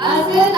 Amen.